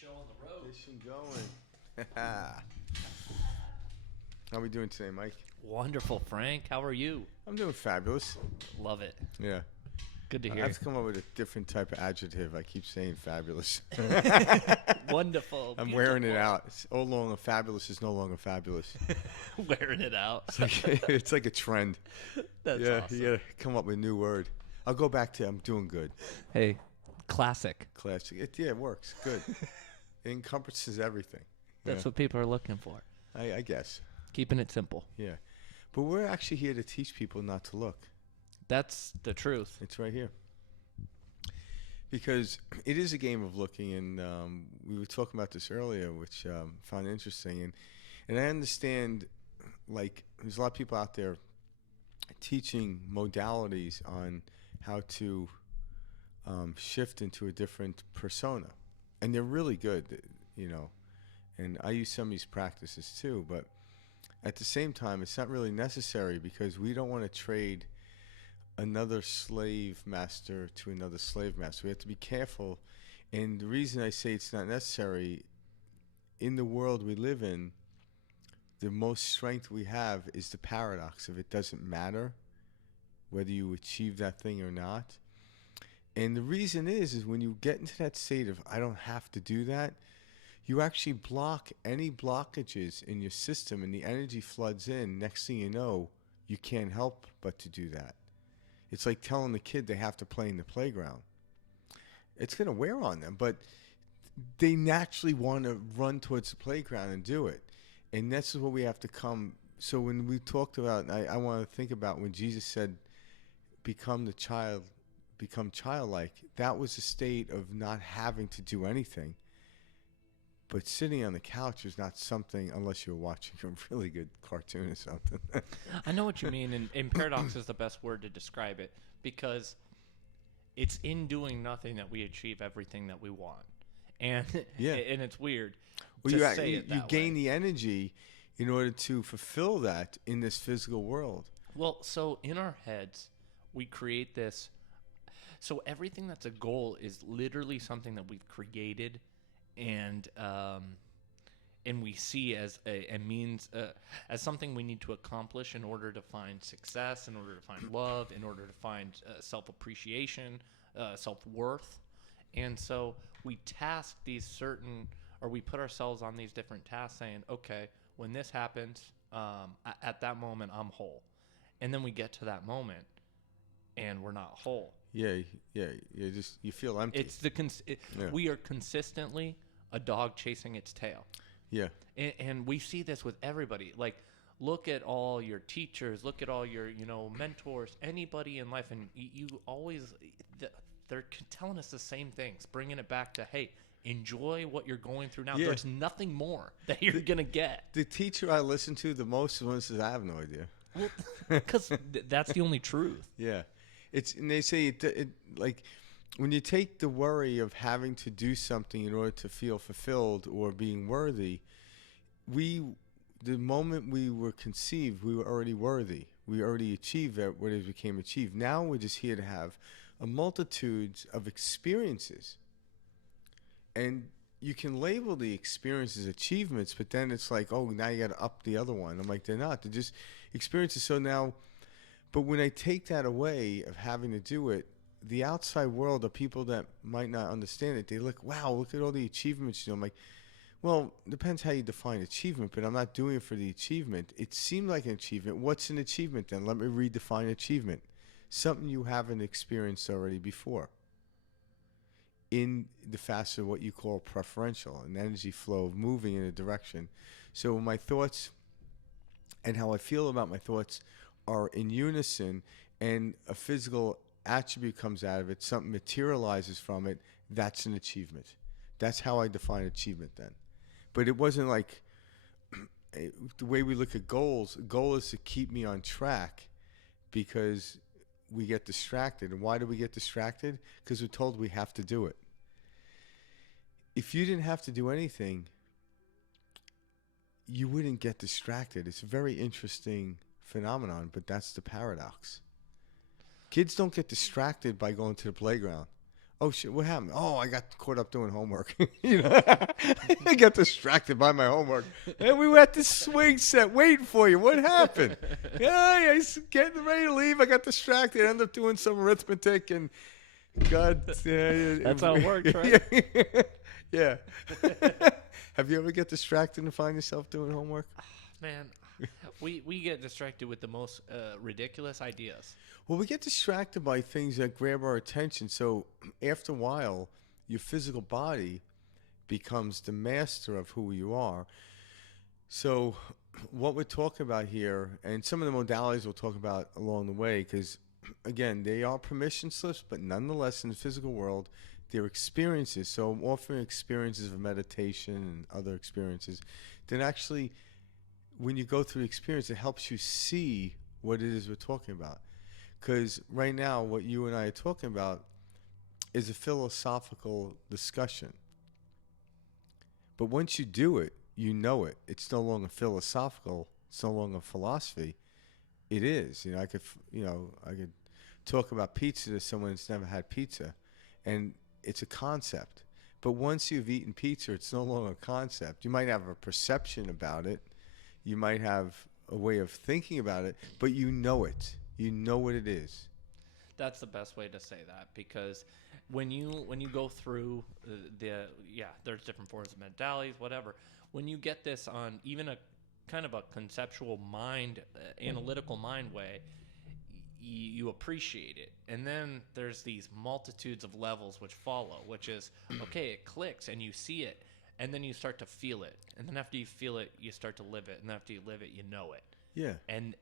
Show on the road. Getting going. How we doing today, Mike? Wonderful, Frank. How are you? I'm doing fabulous. Love it. Yeah. Good to I hear. have to come up with a different type of adjective. I keep saying fabulous. Wonderful. I'm wearing it out. It's no longer fabulous is no longer fabulous. Wearing it out. It's like a trend. That's yeah, awesome. you gotta come up with a new word. I'll go back to I'm doing good. Hey, classic. Classic. It works. Good. It encompasses everything. That's what people are looking for. I guess. Keeping it simple. Yeah. But we're actually here to teach people not to look. That's the truth. It's right here. Because it is a game of looking, and we were talking about this earlier, which I found interesting. And I understand, like, there's a lot of people out there teaching modalities on how to shift into a different persona. And they're really good, you know. And I use some of these practices too, but at the same time, it's not really necessary because we don't want to trade another slave master to another slave master. We have to be careful. And the reason I say it's not necessary, in the world we live in, the most strength we have is the paradox of it doesn't matter whether you achieve that thing or not. And the reason is when you get into that state of I don't have to do that, you actually block any blockages in your system and the energy floods in. Next thing you know, you can't help but to do that. It's like telling the kid they have to play in the playground. It's going to wear on them, but they naturally want to run towards the playground and do it. And this is what we have to come. So when we talked about, I want to think about when Jesus said, become childlike. That was a state of not having to do anything. But sitting on the couch is not something, unless you're watching a really good cartoon or something. I know what you mean, and paradox is the best word to describe it because it's in doing nothing that we achieve everything that we want. And Yeah. and it's weird Well, to you say it that you gain way. the energy in order to fulfill that in this physical world. Well, so in our heads, we create this. So everything that's a goal is literally something that we've created, and we see as a means, as something we need to accomplish in order to find success, in order to find love, in order to find self-appreciation, self-worth. And so we task these certain, or we put ourselves on these different tasks saying, okay, when this happens, at that moment, I'm whole. And then we get to that moment and we're not whole. Yeah. You feel empty. It's we are consistently a dog chasing its tail. Yeah. And we see this with everybody. Like, look at all your teachers, look at all your, mentors, anybody in life. And you always, they're telling us the same things, bringing it back to, hey, enjoy what you're going through now. Yeah. There's nothing more that you're going to get. The teacher I listen to the most is one says, I have no idea. Well, because that's the only truth. Yeah. And they say it like when you take the worry of having to do something in order to feel fulfilled or being worthy, the moment we were conceived, we were already worthy. We already achieved what it became achieved. Now we're just here to have a multitude of experiences. And you can label the experiences achievements, but then it's like, oh, now you got to up the other one. I'm like, they're not. They're just experiences. So now, but when I take that away of having to do it, the outside world of people that might not understand it, they look, wow, look at all the achievements. I'm like, well, depends how you define achievement, but I'm not doing it for the achievement. It seemed like an achievement. What's an achievement then? Let me redefine achievement. Something you haven't experienced already before. In the facet of what you call preferential, an energy flow of moving in a direction. So my thoughts and how I feel about my thoughts are in unison, and a physical attribute comes out of it, something materializes from it, that's an achievement. That's how I define achievement then. But it wasn't like the way we look at goals. A goal is to keep me on track because we get distracted. And why do we get distracted? Because we're told we have to do it. If you didn't have to do anything, you wouldn't get distracted. It's a very interesting phenomenon, but that's the paradox. Kids don't get distracted by going to the playground. Oh shit! What happened? Oh, I got caught up doing homework. You know, I got distracted by my homework, and we were at the swing set waiting for you. What happened? Yeah, I was getting ready to leave. I got distracted. I ended up doing some arithmetic, and God, That's how it works, right? Yeah. Have you ever get distracted and find yourself doing homework? Man, we get distracted with the most ridiculous ideas. Well, we get distracted by things that grab our attention. So after a while, your physical body becomes the master of who you are. So what we're talking about here, and some of the modalities we'll talk about along the way, because again, they are permission slips, but nonetheless, in the physical world, they're experiences. So I'm offering experiences of meditation and other experiences that actually, when you go through the experience, it helps you see what it is we're talking about. Because right now, what you and I are talking about is a philosophical discussion. But once you do it, you know it. It's no longer philosophical. It's no longer philosophy. It is. I could talk about pizza to someone that's never had pizza, and it's a concept. But once you've eaten pizza, it's no longer a concept. You might have a perception about it. You might have a way of thinking about it, but you know it. You know what it is. That's the best way to say that, because when you go through there's different forms of modalities, whatever. When you get this on even a kind of a conceptual mind, analytical mind way, you appreciate it. And then there's these multitudes of levels which follow, which is, okay, it clicks and you see it, and then you start to feel it. And then after you feel it, you start to live it. And after you live it, you know it. Yeah. And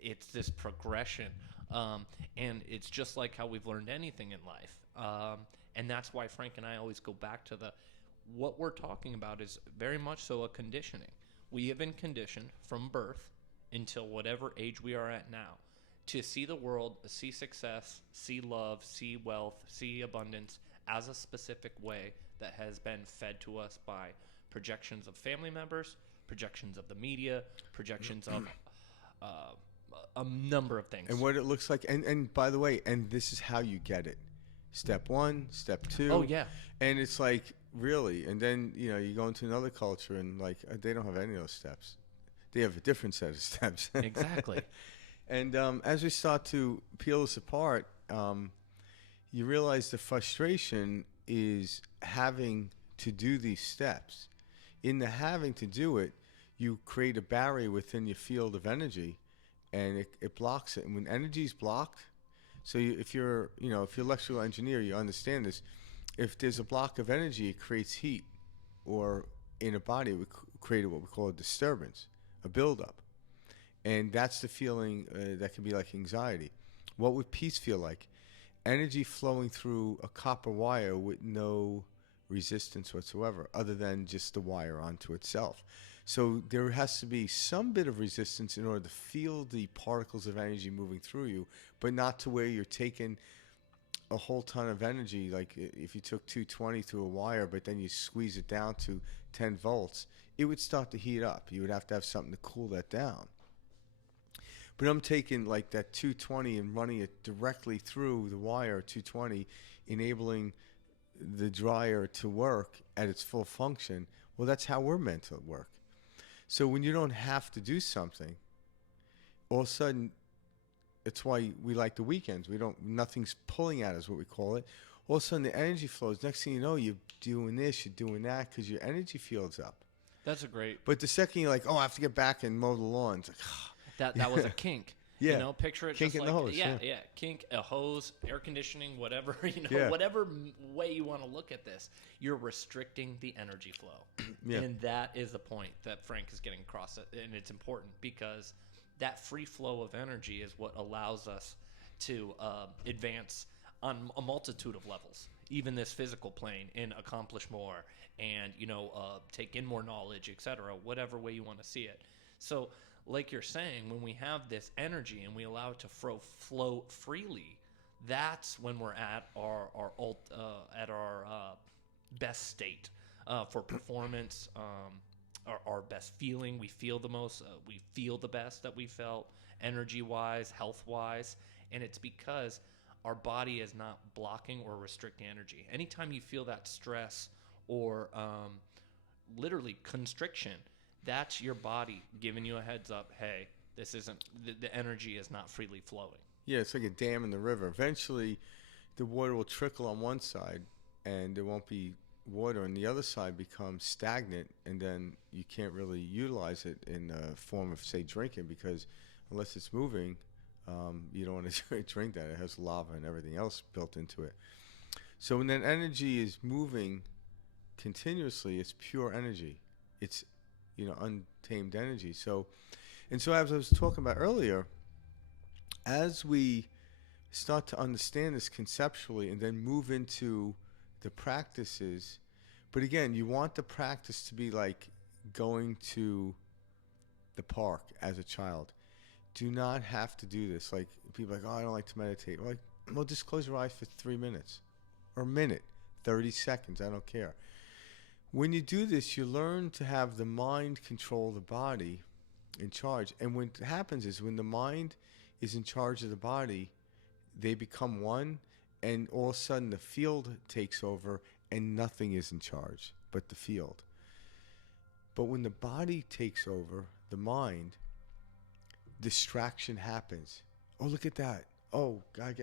it's this progression. And it's just like how we've learned anything in life. And that's why Frank and I always go back to what we're talking about is very much so a conditioning. We have been conditioned from birth until whatever age we are at now to see the world, see success, see love, see wealth, see abundance as a specific way that has been fed to us by projections of family members, projections of the media, projections of a number of things. And what it looks like. And by the way, and this is how you get it. Step 1, step 2. Oh, yeah. And it's like, really? And then, you go into another culture and like, they don't have any of those steps. They have a different set of steps. Exactly. And as we start to peel this apart, you realize the frustration is having to do these steps. In the having to do it, you create a barrier within your field of energy, and it blocks it. And when energy is blocked, so if you're an electrical engineer, you understand this. If there's a block of energy, it creates heat, or in a body, it would create what we call a disturbance, a buildup. And that's the feeling that can be like anxiety. What would peace feel like? Energy flowing through a copper wire with no resistance whatsoever, other than just the wire onto itself. So there has to be some bit of resistance in order to feel the particles of energy moving through you, but not to where you're taking a whole ton of energy. Like if you took 220 through a wire, but then you squeeze it down to 10 volts, it would start to heat up. You would have to have something to cool that down. But I'm taking like that 220 and running it directly through the wire 220, enabling the dryer to work at its full function. Well, that's how we're meant to work. So when you don't have to do something, all of a sudden, it's why we like the weekends. Nothing's pulling at us, what we call it. All of a sudden, the energy flows. Next thing you know, you're doing this, you're doing that, because your energy field's up. That's a great. But the second you're like, oh, I have to get back and mow the lawn, it's like, That was a kink. Yeah. Picture it Kink just in like the hose, yeah, yeah. kink, a hose, air conditioning, whatever, Yeah. whatever way you want to look at this, you're restricting the energy flow. Yeah. And that is the point that Frank is getting across, and it's important because that free flow of energy is what allows us to advance on a multitude of levels, even this physical plane, and accomplish more and take in more knowledge, etc., whatever way you want to see it. So like you're saying, when we have this energy and we allow it to flow freely, that's when we're at our best state for performance, our best feeling. We feel the most. We feel the best that we felt, energy-wise, health-wise, and it's because our body is not blocking or restricting energy. Anytime you feel that stress or literally constriction, that's your body giving you a heads up. Hey, this isn't the energy is not freely flowing. Yeah, it's like a dam in the river. Eventually, the water will trickle on one side, and there won't be water, and the other side becomes stagnant, and then you can't really utilize it in the form of, say, drinking, because unless it's moving, you don't want to drink that. It has lava and everything else built into it. So when that energy is moving continuously, it's pure energy. It's, untamed energy. So, and so as I was talking about earlier, as we start to understand this conceptually and then move into the practices, but again, you want the practice to be like going to the park as a child. Do not have to do this. Like, people are like, oh, I don't like to meditate. Well, just close your eyes for 3 minutes or a minute, 30 seconds. I don't care. When you do this, you learn to have the mind control the body in charge. And what happens is when the mind is in charge of the body, they become one, and all of a sudden the field takes over and nothing is in charge but the field. But when the body takes over the mind, distraction happens. Oh, look at that. Oh,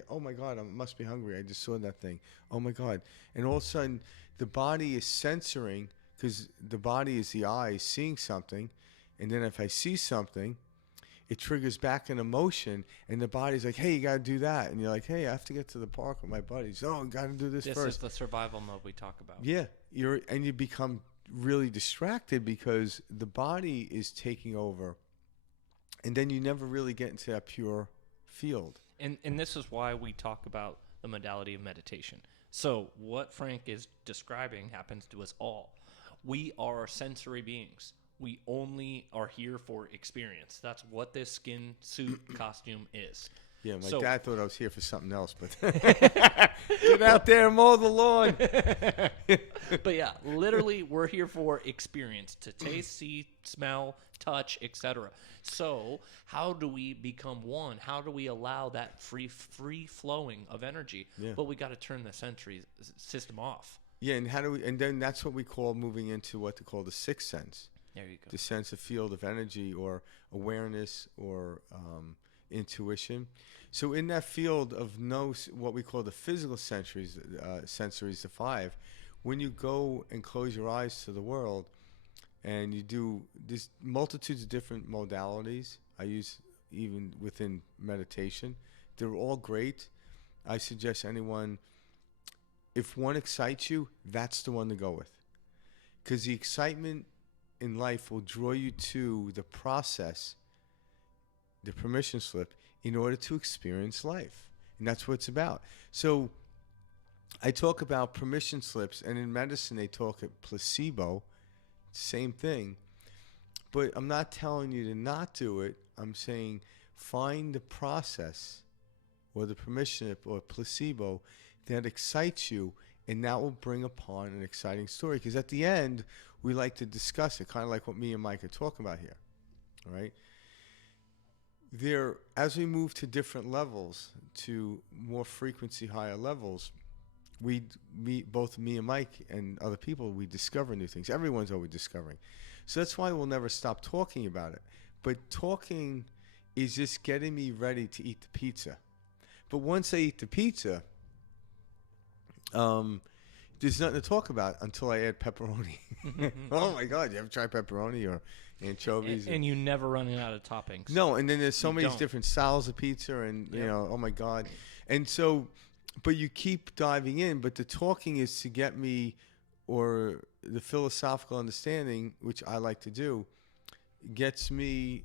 oh my God, I must be hungry. I just saw that thing. Oh my God. And all of a sudden, the body is censoring, because the body is the eye seeing something. And then if I see something, it triggers back an emotion, and the body's like, hey, you got to do that. And you're like, hey, I have to get to the park with my buddies. Oh, I got to do this first. This is the survival mode we talk about. Yeah. You become really distracted because the body is taking over, and then you never really get into that pure field. And this is why we talk about the modality of meditation. So what Frank is describing happens to us all. We are sensory beings. We only are here for experience. That's what this skin suit costume is. Yeah, my dad thought I was here for something else, but get out there and mow the lawn. But yeah, literally, we're here for experience, to taste, see, smell, touch, etc. So how do we become one? How do we allow that free flowing of energy? Yeah. Well, we got to turn the sensory system off. Yeah, and how do we? And then that's what we call moving into what they call the sixth sense. There you go. The sense of field of energy or awareness or intuition. So in that field of what we call the physical sensories, the five, when you go and close your eyes to the world and you do this multitudes of different modalities I use even within meditation, they're all great. I suggest anyone, if one excites you, that's the one to go with. Because the excitement in life will draw you to the process, the permission slip, in order to experience life. And that's what it's about. So I talk about permission slips, and in medicine they talk at placebo, same thing. But I'm not telling you to not do it. I'm saying find the process or the permission slip or placebo that excites you, and that will bring upon an exciting story. Because at the end, we like to discuss it, kind of like what me and Mike are talking about here, all right? As we move to different levels, to more frequency, higher levels, both me and Mike and other people, we discover new things. Everyone's always discovering. So that's why we'll never stop talking about it. But talking is just getting me ready to eat the pizza. But once I eat the pizza, there's nothing to talk about until I add pepperoni. Oh my God, you ever tried pepperoni or anchovies? And you never running out of toppings. No, and then there's so many different styles of pizza, and you know, oh my God. And so, but you keep diving in, but the talking is to get me, or the philosophical understanding, which I like to do, gets me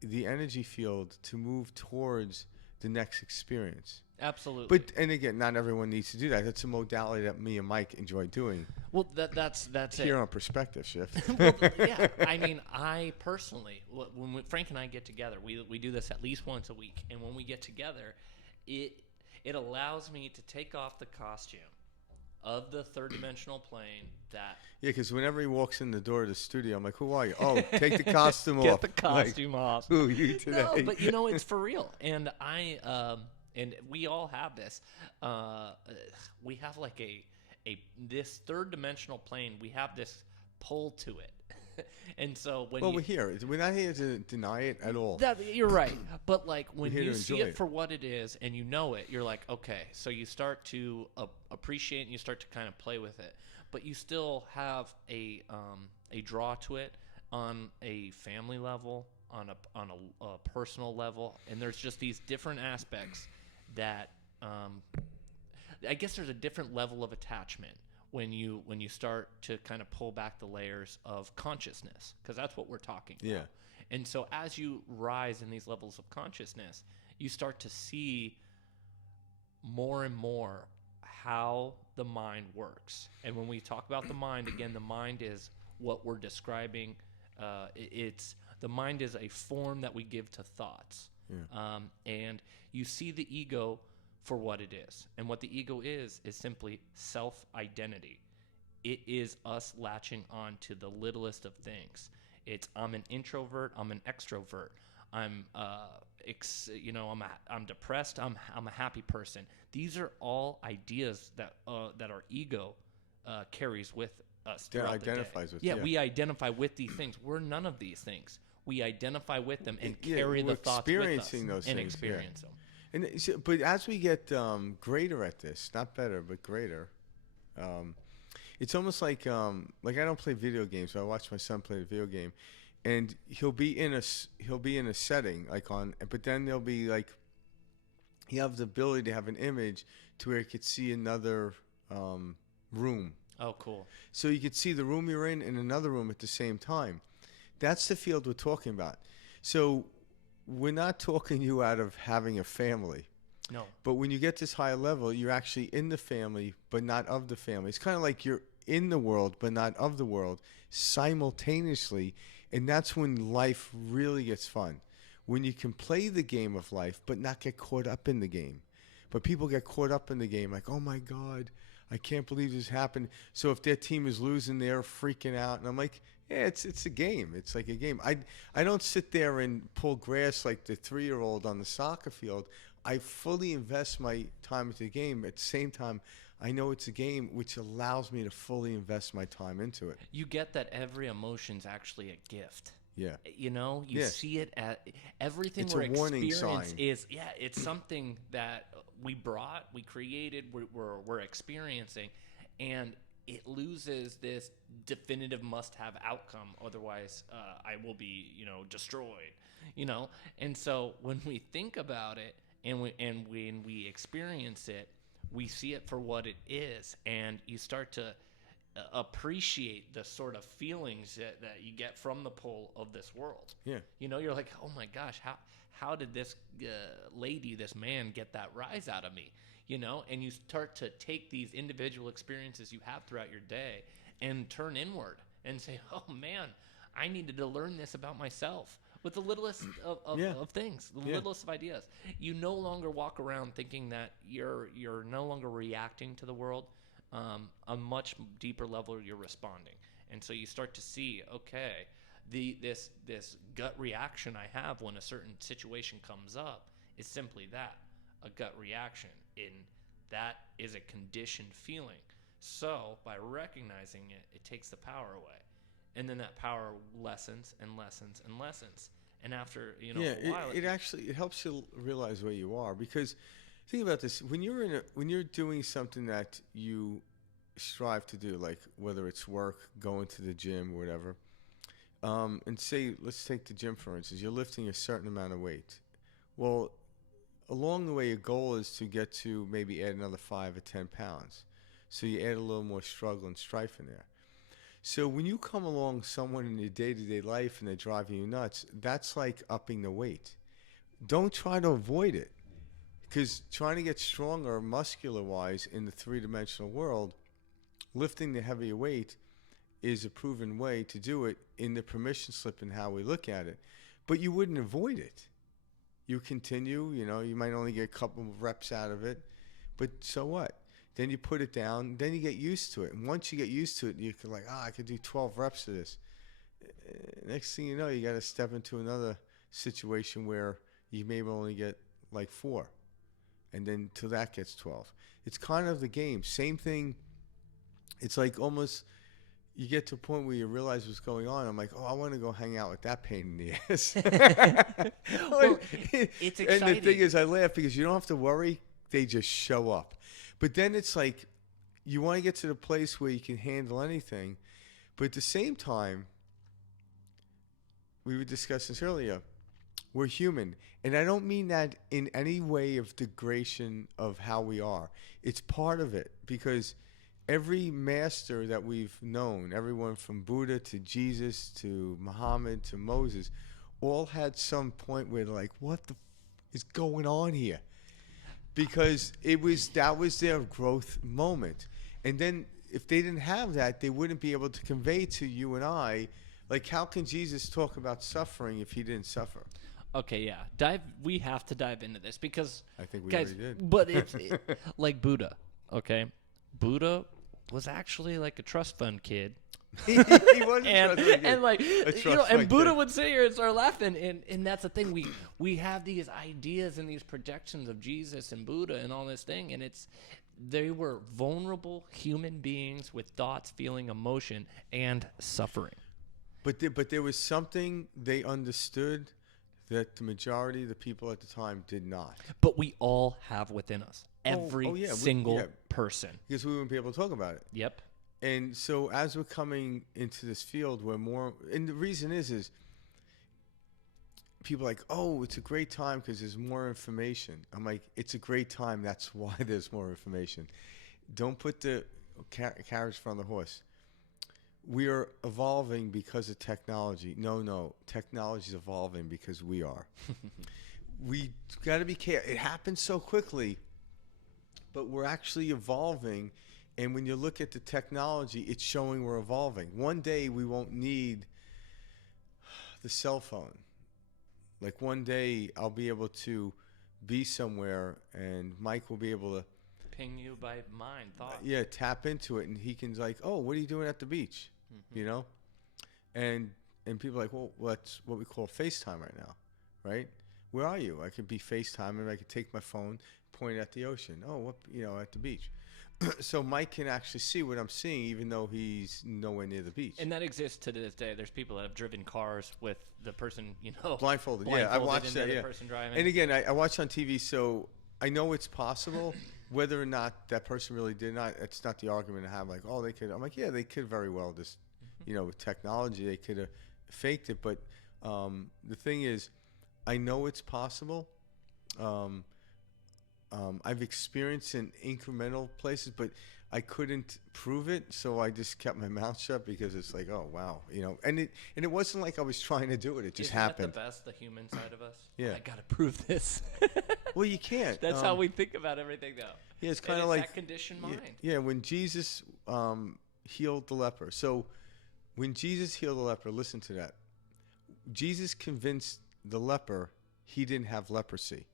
the energy field to move towards the next experience. Absolutely. But, and again, not everyone needs to do that. That's a modality that me and Mike enjoy doing. Well, that's here on Perspective Shift. Well, yeah, I mean, I personally, when Frank and I get together, we do this at least once a week, and when we get together, it allows me to take off the costume of the third-dimensional plane that... Yeah, because whenever he walks in the door of the studio, I'm like, who are you? Oh, take the costume off. Get the costume off. Who are you today? No, but, you know, it's for real. And I And we all have this. Uh, we have like a this third dimensional plane. We have this pull to it, and so when Well, you we're here. We're not here to deny it at all. that you're right, but like when here you to see enjoy it it. for what it is and you know it, you're like, okay. So you start to appreciate and you start to kind of play with it, but you still have a draw to it on a family level, a personal level, and there's just these different aspects that I guess there's a different level of attachment when you start to kind of pull back the layers of consciousness, because that's what we're talking Yeah. about. And so as you rise in these levels of consciousness, you start to see more and more how the mind works. And when we talk about the mind, again, the mind is what we're describing. It's the mind is a form that we give to thoughts. And you see the ego for what it is. And what the ego is simply self-identity. It is us latching on to the littlest of things. It's I'm an introvert, I'm an extrovert. I'm I'm depressed, I'm a happy person. These are all ideas that our ego carries with us That throughout the day. identifies with, Yeah, yeah. we identify with these things. We're none of these things. We identify with them and Yeah, carry we're the thoughts with us experiencing those and things, yeah. experience them. But as we get greater at this, not better, but greater, it's almost like I don't play video games, but I watch my son play a video game, and he'll be in a setting but then there'll be like he has the ability to have an image to where he could see another room. Oh, cool. So you could see the room you're in and another room at the same time. That's the field we're talking about. So we're not talking you out of having a family. No. But when you get this higher level, you're actually in the family, but not of the family. It's kind of like you're in the world, but not of the world simultaneously. And that's when life really gets fun. When you can play the game of life, but not get caught up in the game. But people get caught up in the game like, oh my God, I can't believe this happened. So if their team is losing, they're freaking out. And I'm like, yeah, it's a game. It's like a game. I don't sit there and pull grass like the 3-year-old on the soccer field. I fully invest my time into the game. At the same time, I know it's a game, which allows me to fully invest my time into it. You get that every emotion's actually a gift. Yeah. You know, you see it at everything It's we're a warning experiencing sign. is it's something that we created, we're experiencing, and it loses this definitive must-have outcome. Otherwise, I will be, destroyed. And so when we think about it, and when we experience it, we see it for what it is, and you start to appreciate the sort of feelings that you get from the pull of this world. Yeah. You're like, oh my gosh, how did this lady, this man get that rise out of me? And you start to take these individual experiences you have throughout your day and turn inward and say, oh man, I needed to learn this about myself with the littlest of things, the littlest of ideas. You no longer walk around thinking that you're no longer reacting to the world. A much deeper level you're responding, and so you start to see, okay, this gut reaction I have when a certain situation comes up is simply that, a gut reaction, and that is a conditioned feeling. So by recognizing it, it takes the power away, and then that power lessens and lessens and lessens, and after a while, it helps you realize where you are, because think about this: when you're doing something that you strive to do, like whether it's work, going to the gym, or whatever, and say, let's take the gym for instance. You're lifting a certain amount of weight. Well, along the way, your goal is to get to maybe add another 5 or 10 pounds. So you add a little more struggle and strife in there. So when you come along someone in your day-to-day life and they're driving you nuts, that's like upping the weight. Don't try to avoid it, because trying to get stronger muscular-wise in the three-dimensional world, lifting the heavier weight is a proven way to do it in the permission slip and how we look at it. But you wouldn't avoid it. You continue, you might only get a couple of reps out of it, but so what? Then you put it down, then you get used to it. And once you get used to it, you can I could do 12 reps of this. Next thing you know, you got to step into another situation where you maybe only get like 4. and then till that gets 12. It's kind of the game. Same thing. It's like almost you get to a point where you realize what's going on. I'm like, oh, I want to go hang out with that pain in the ass. Well, it's exciting. And the thing is, I laugh because you don't have to worry. They just show up. But then it's like you want to get to the place where you can handle anything. But at the same time, we were discussing this earlier, we're human. And I don't mean that in any way of degradation of how we are. It's part of it because every master that we've known, everyone from Buddha to Jesus to Muhammad to Moses, all had some point where they're like, what the is going on here? Because that was their growth moment. And then if they didn't have that, they wouldn't be able to convey to you and I, like, how can Jesus talk about suffering if he didn't suffer? Okay, yeah. We have to dive into this because I think we guys, already did. But it's like Buddha, okay? Buddha was actually like a trust fund kid. he was a trust fund kid. And like and Buddha kid. would sit here and start laughing, and that's the thing. We have these ideas and these projections of Jesus and Buddha and all this thing, and they were vulnerable human beings with thoughts, feeling, emotion, and suffering. But there was something they understood that the majority of the people at the time did not. But we all have within us. Every single person. Because we wouldn't be able to talk about it. Yep. And so as we're coming into this field where more, and the reason is people are like, oh, it's a great time because there's more information. I'm like, it's a great time. That's why there's more information. Don't put the carriage in front of the horse. We are evolving because of technology. No. Technology is evolving because we are. We got to be careful. It happens so quickly, but we're actually evolving. And when you look at the technology, it's showing we're evolving. One day we won't need the cell phone. Like one day I'll be able to be somewhere and Mike will be able to ping you by mind, thought. Yeah, tap into it, and he can like, oh, what are you doing at the beach? Mm-hmm. You know? And people are like, well, that's what we call FaceTime right now, right? Where are you? I could be FaceTiming. I could take my phone, point it at the ocean. Oh, what, at the beach. So Mike can actually see what I'm seeing, even though he's nowhere near the beach. And that exists to this day. There's people that have driven cars with the person, blindfolded. Yeah, I watched that. Yeah. Person driving. And again, I watched on TV, so I know it's possible. Whether or not that person really did not, it's not the argument to have. Like, oh, they could. I'm like, yeah, they could very well just, with technology, they could have faked it. But the thing is, I know it's possible. I've experienced in incremental places, but I couldn't prove it, so I just kept my mouth shut because it's like, oh wow, and it wasn't like I was trying to do it; it just happened. Isn't that the best, the human side of us? Yeah, I gotta prove this. Well, you can't. That's how we think about everything, though. Yeah, it's kind of like that conditioned mind. Yeah, when Jesus healed the leper. So when Jesus healed the leper, listen to that. Jesus convinced the leper he didn't have leprosy.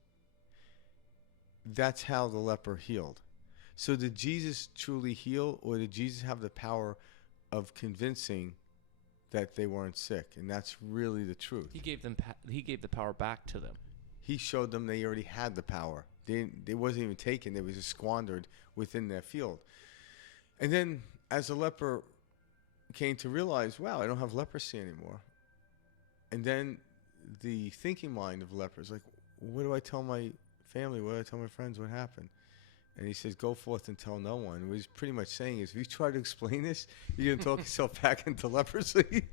That's how the leper healed. So did Jesus truly heal, or did Jesus have the power of convincing that they weren't sick? And that's really the truth. He gave the power back to them. He showed them they already had the power. It wasn't even taken. It was just squandered within their field. And then as the leper came to realize, wow, I don't have leprosy anymore. And then the thinking mind of the leper is like, what do I tell my family? What do I tell my friends? What happened? And he says, go forth and tell no one. What he's pretty much saying is, if you try to explain this, you're going to talk yourself back into leprosy.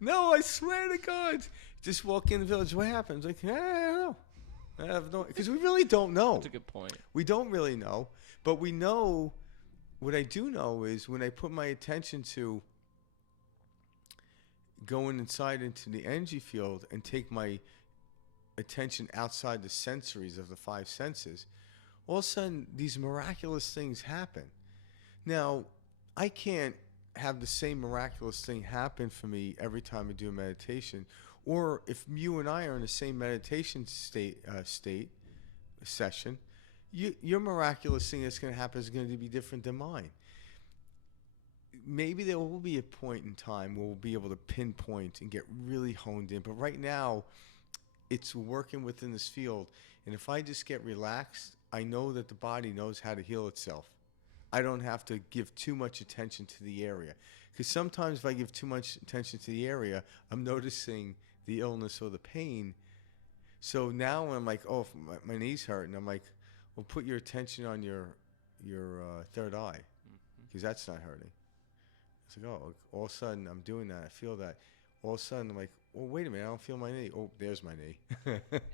No, I swear to God. Just walk in the village. What happens? Like, I don't know. I have no, because we really don't know. That's a good point. We don't really know, but we know. What I do know is when I put my attention to going inside into the energy field and take my attention outside the sensories of the five senses, all of a sudden these miraculous things happen. Now, I can't have the same miraculous thing happen for me every time I do a meditation. Or if you and I are in the same meditation state session, your miraculous thing that's going to happen is going to be different than mine. Maybe there will be a point in time where we'll be able to pinpoint and get really honed in. But right now, it's working within this field. And if I just get relaxed I know that the body knows how to heal itself. I don't have to give too much attention to the area. Because sometimes if I give too much attention to the area, I'm noticing the illness or the pain. So now I'm like, oh, if my knee's hurting, I'm like, well, put your attention on your third eye, because that's not hurting. It's like, oh, all of a sudden I'm doing that. I feel that. All of a sudden I'm like, well, wait a minute, I don't feel my knee. Oh, there's my knee.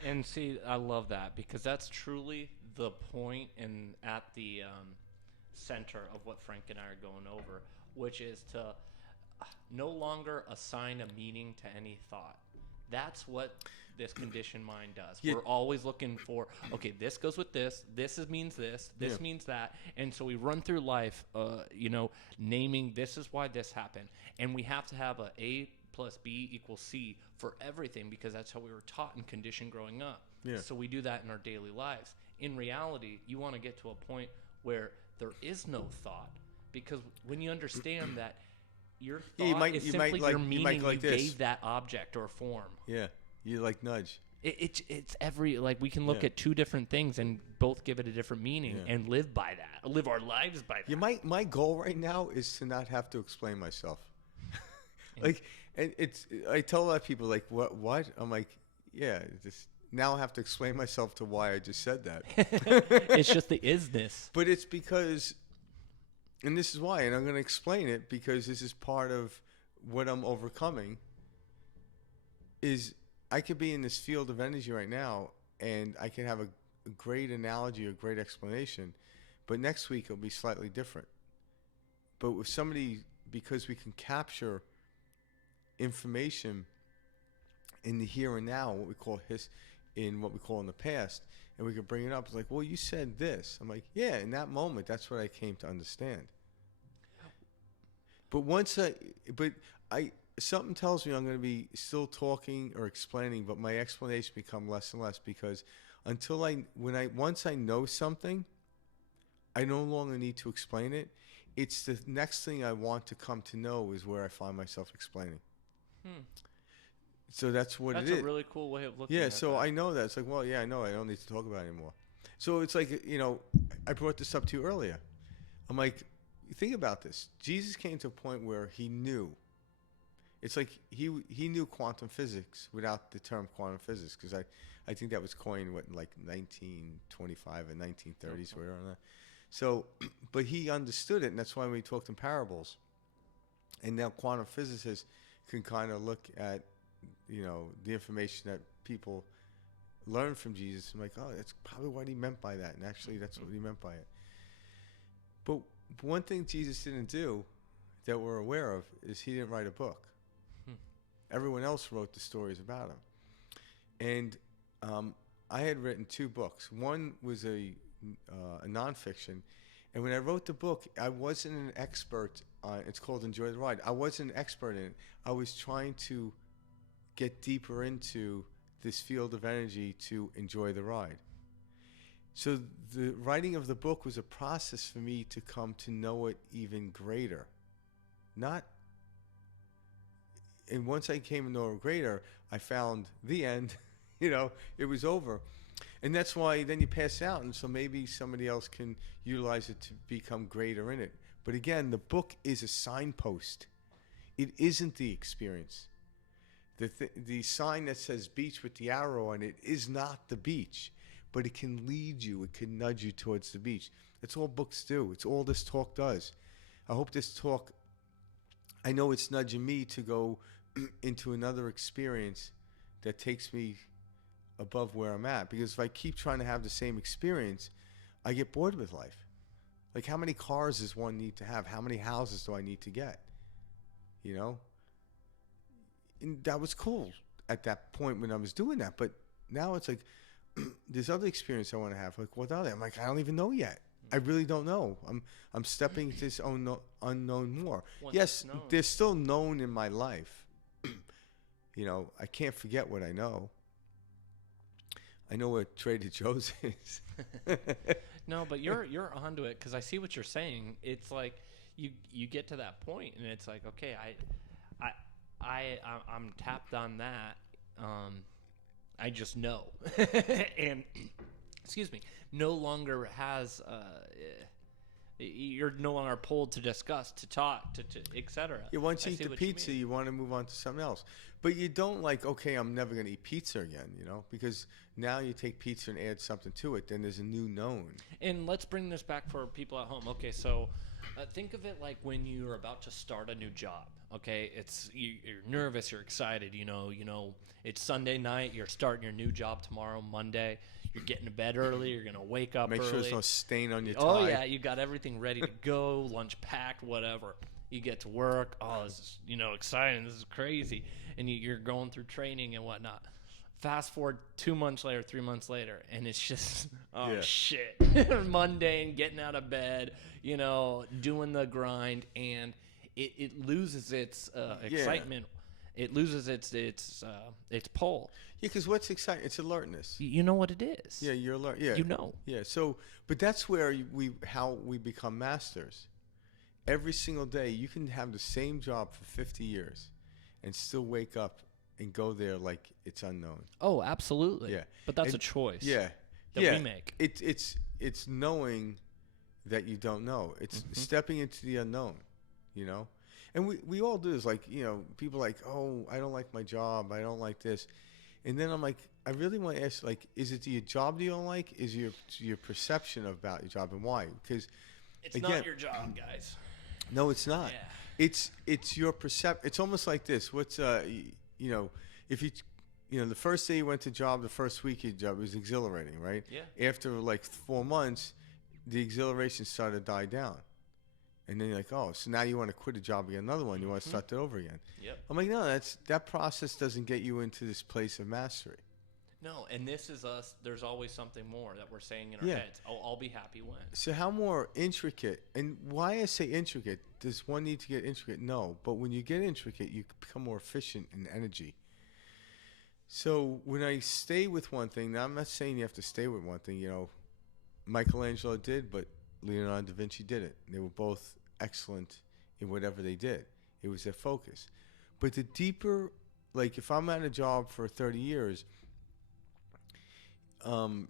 And see, I love that, because that's truly the point and at the center of what Frank and I are going over, which is to no longer assign a meaning to any thought. That's what this conditioned mind does. Yeah. We're always looking for, okay, this goes with this means this Yeah. means that. And so we run through life, naming this is why this happened. And we have to have A plus B equals C for everything, because that's how we were taught and conditioned growing up. Yeah. So we do that in our daily lives. In reality, you want to get to a point where there is no thought, because when you understand that your thought is simply your meaning you gave that object or form. Yeah, you like nudge. It's every, like, we can look Yeah. at two different things and both give it a different meaning Yeah. and live by that, live our lives by that. Yeah, my goal right now is to not have to explain myself. Like, and I tell a lot of people, like, what? I'm like, yeah, just now I have to explain myself to why I just said that. It's just the isness. But it's because, and this is why, and I'm going to explain it because this is part of what I'm overcoming, is I could be in this field of energy right now and I can have a great analogy or great explanation, but next week it'll be slightly different. But with somebody, because we can capture information in the here and now, what we call in what we call in the past, and we can bring it up. It's like, well, you said this. I'm like, yeah, in that moment, that's what I came to understand. But something tells me I'm going to be still talking or explaining, but my explanation become less and less, because once I know something, I no longer need to explain it. It's the next thing I want to come to know is where I find myself explaining. So that's what it is. That's a really cool way of looking at it. Yeah, so I know that. It's like, well, yeah, I know. I don't need to talk about it anymore. So it's like, I brought this up to you earlier. I'm like, think about this. Jesus came to a point where he knew. It's like he knew quantum physics without the term quantum physics, because I think that was coined, in 1925 and 1930s, whatever. So, but he understood it, and that's why we talked in parables. And now quantum physicists can kind of look at, the information that people learn from Jesus. I'm like, oh, that's probably what he meant by that. And actually, that's what he meant by it. But one thing Jesus didn't do that we're aware of is he didn't write a book. Everyone else wrote the stories about him. And I had written 2 books. One was a nonfiction. And when I wrote the book, I wasn't an expert on it's called Enjoy the Ride. I wasn't an expert in it. I was trying to get deeper into this field of energy to enjoy the ride. So the writing of the book was a process for me to come to know it even greater. And once I came to know it greater, I found the end. It was over. And that's why then you pass out, and so maybe somebody else can utilize it to become greater in it. But again, the book is a signpost. It isn't the experience. The sign that says beach with the arrow on it is not the beach, but it can lead you. It can nudge you towards the beach. That's all books do. It's all this talk does. I hope this talk, I know it's nudging me to go into another experience that takes me above where I'm at. Because if I keep trying to have the same experience, I get bored with life. Like, how many cars does one need to have? How many houses do I need to get? And that was cool at that point when I was doing that. But now it's like, there's other experience I want to have. Like, what are they? I'm like, I don't even know yet. I really don't know. I'm stepping into this unknown more. Yes, they're still known in my life. I can't forget what I know. I know what Trader Joe's is. No, but you're onto it, because I see what you're saying. It's like you get to that point, and it's like, okay, I'm tapped on that. I just know, and excuse me, no longer has you're no longer pulled to discuss, to talk, to etc. Yeah, once I you eat see the what you pizza, mean. you want to move on to something else. But you don't like, okay, I'm never going to eat pizza again, because now you take pizza and add something to it, then there's a new known. And let's bring this back for people at home. Okay, so think of it like when you're about to start a new job. Okay, you're nervous, you're excited. It's Sunday night. You're starting your new job tomorrow, Monday. You're getting to bed early. You're gonna wake up Make early. sure there's no stain on your tie. Oh yeah, you got everything ready to go, lunch packed, whatever. You get to work. Oh, this is exciting. This is crazy, and you're going through training and whatnot. Fast forward 2 months later, 3 months later, and it's just shit, mundane. Getting out of bed, doing the grind, and it loses its excitement. It loses its pull. Yeah, because what's exciting? It's alertness. You know what it is. Yeah, you're alert. Yeah, Yeah, so, but that's where how we become masters. Every single day, you can have the same job for 50 years, and still wake up and go there like it's unknown. Oh, absolutely. Yeah, but that's a choice. Yeah, that we make. It's knowing that you don't know. It's stepping into the unknown. And we all do this. Like, people like, oh, I don't like my job. I don't like this. And then I'm like, I really want to ask, like, is it your job that you don't like? Is your perception about your job, and why? Because it's not your job, guys. No, it's not. Yeah. It's your perception. It's almost like this. What's if you the first day you went to job, the first week you job, it was exhilarating, right? Yeah. After like 4 months, the exhilaration started to die down. And then you're like, oh, so now you want to quit a job and get another one. You want to start that over again. Yep. I'm like, no, that process doesn't get you into this place of mastery. No, and this is us. There's always something more that we're saying in our heads. Oh, I'll be happy when. So how more intricate, and why I say intricate, does one need to get intricate? No, but when you get intricate, you become more efficient in energy. So when I stay with one thing, now I'm not saying you have to stay with one thing. Michelangelo did, but Leonardo da Vinci did it. They were both excellent in whatever they did. It was their focus. But the deeper, like if I'm at a job for 30 years,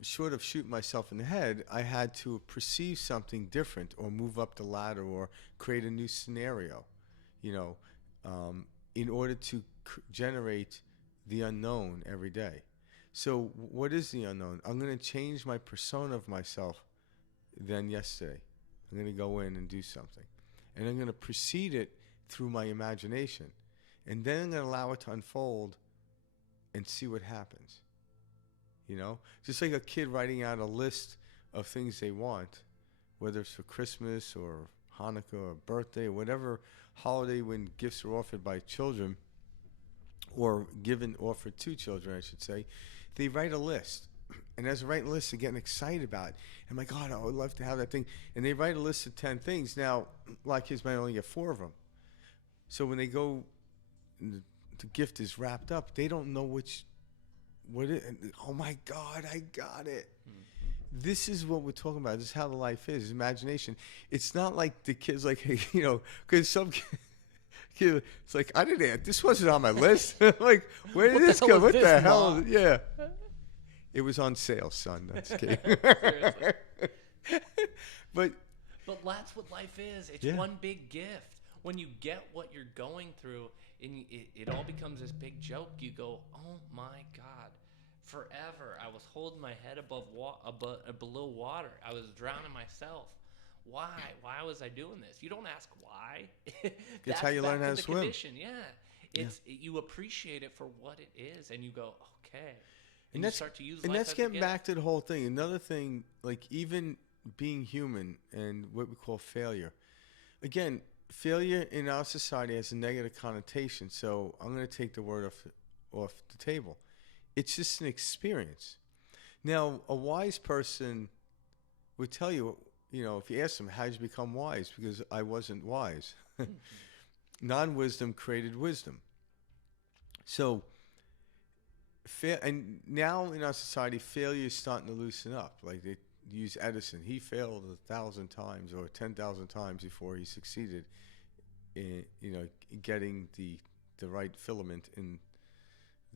short of shooting myself in the head, I had to perceive something different or move up the ladder or create a new scenario, in order to generate the unknown every day. So what is the unknown? I'm going to change my persona of myself than yesterday. I'm going to go in and do something. And I'm going to precede it through my imagination. And then I'm going to allow it to unfold and see what happens. Just like a kid writing out a list of things they want, whether it's for Christmas or Hanukkah or birthday or whatever holiday when gifts are offered by children, or offered to children, I should say, they write a list. And as they write a list, they're getting excited about it. And my God, I would love to have that thing. And they write a list of 10 things. Now, a lot of kids might only get 4 of them. So when they go, the gift is wrapped up, they don't know what it, oh my God, I got it. Mm-hmm. This is what we're talking about. This is how the life is, imagination. It's not like the kids like, because some kid, it's like, I didn't add, this wasn't on my list. Like, where did this go? What the hell? Yeah. It was on sale, son. That's kidding. But that's what life is. It's one big gift. When you get what you're going through, and it all becomes this big joke, you go, oh my God, forever I was holding my head below water. I was drowning myself. Why? Why was I doing this? You don't ask why. That's how you learn how to swim. Condition. Yeah. You appreciate it for what it is, and you go, okay. And you start to use life and that's as getting back to the whole thing. Another thing, like even being human and what we call failure. Again, failure in our society has a negative connotation, so I'm going to take the word off the table. It's just an experience. Now, a wise person would tell you, if you ask them, how did you become wise? Because I wasn't wise. Non-wisdom created wisdom. So, and now in our society, failure is starting to loosen up. Like they use Edison. He failed 1,000 times or 10,000 times before he succeeded in, getting the right filament in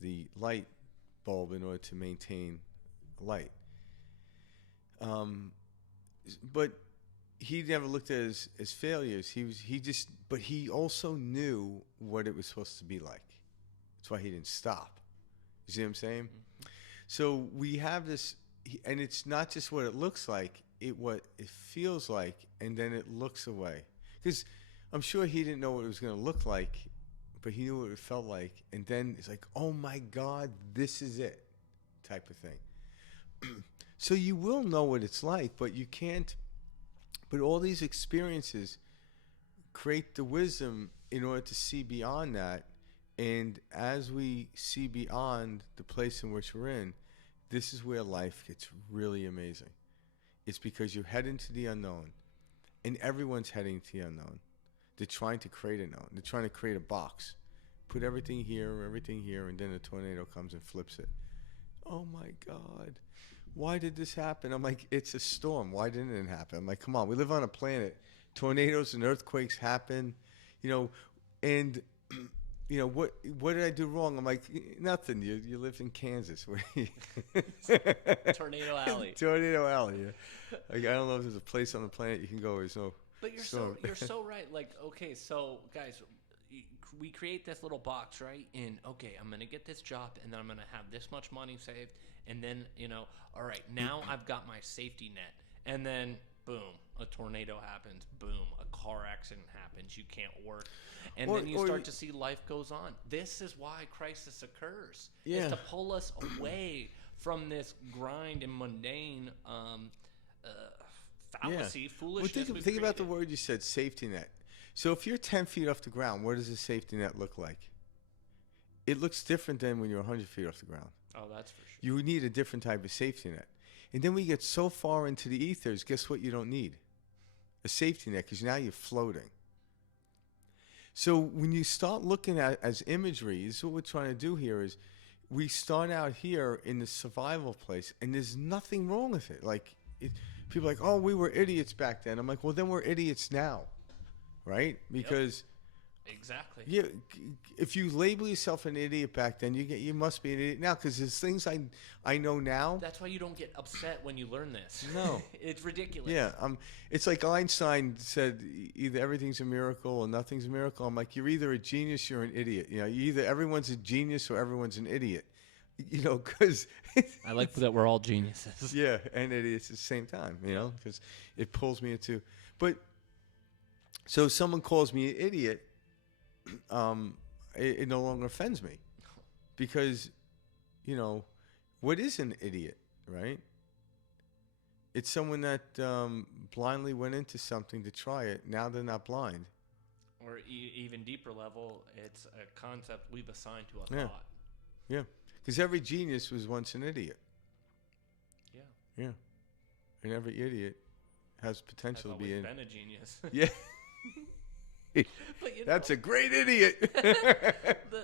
the light bulb in order to maintain light. Um, but he never looked at it as failures. But he also knew what it was supposed to be like. That's why he didn't stop. You see what I'm saying? Mm-hmm. So we have this, and it's not just what it looks like, what it feels like, and then it looks away. Because I'm sure he didn't know what it was going to look like, but he knew what it felt like. And then it's like, oh my God, this is it, type of thing. So you will know what it's like, but you can't. But all these experiences create the wisdom in order to see beyond that. And as we see beyond the place in which we're in, this is where life gets really amazing. It's because you're heading to the unknown, and everyone's heading to the unknown. They're trying to create a known. They're trying to create a box. Put everything here, and then a tornado comes and flips it. Oh my God. Why did this happen? I'm like, it's a storm. Why didn't it happen? I'm like, come on, we live on a planet. Tornadoes and earthquakes happen, and what did I do wrong? I'm like, nothing. You live in Kansas. Tornado Alley. Tornado Alley. Yeah. Like, I don't know if there's a place on the planet you can go. There's no. But you're so right. Like, okay, so guys, we create this little box, right? And okay, I'm gonna get this job, and then I'm gonna have this much money saved, and then all right, now I've got my safety net, and then boom, a tornado happens. Boom, a car accident happens. You can't work, and then you start to see life goes on. This is why crisis occurs. Yeah. Is to pull us away from this grind and mundane fallacy, foolishness. Well, think about the word you said, safety net. So if you're 10 feet off the ground, what does a safety net look like? It looks different than when you're 100 feet off the ground. Oh, that's for sure. You need a different type of safety net. And then we get so far into the ethers, guess what you don't need? A safety net, because now you're floating. So when you start looking at as imagery, this is what we're trying to do here is we start out here in the survival place, and there's nothing wrong with it. Like, people are like, oh, we were idiots back then. I'm like, well, then we're idiots now, right? Because exactly. Yeah, if you label yourself an idiot back then, you must be an idiot now, because there's things I know now. That's why you don't get upset when you learn this. No. It's ridiculous. Yeah, it's like Einstein said, either everything's a miracle or nothing's a miracle. I'm like, you're either a genius or an idiot. Either everyone's a genius or everyone's an idiot. Because I like that we're all geniuses. Yeah, and idiots at the same time. Because it pulls me into. But so if someone calls me an idiot, it no longer offends me, because what is an idiot, right? It's someone that blindly went into something to try it. Now they're not blind. Or even deeper level, it's a concept we've assigned to a thought. Yeah, because every genius was once an idiot. Yeah, and every idiot has potential to be been a genius. Yeah. But that's a great idiot.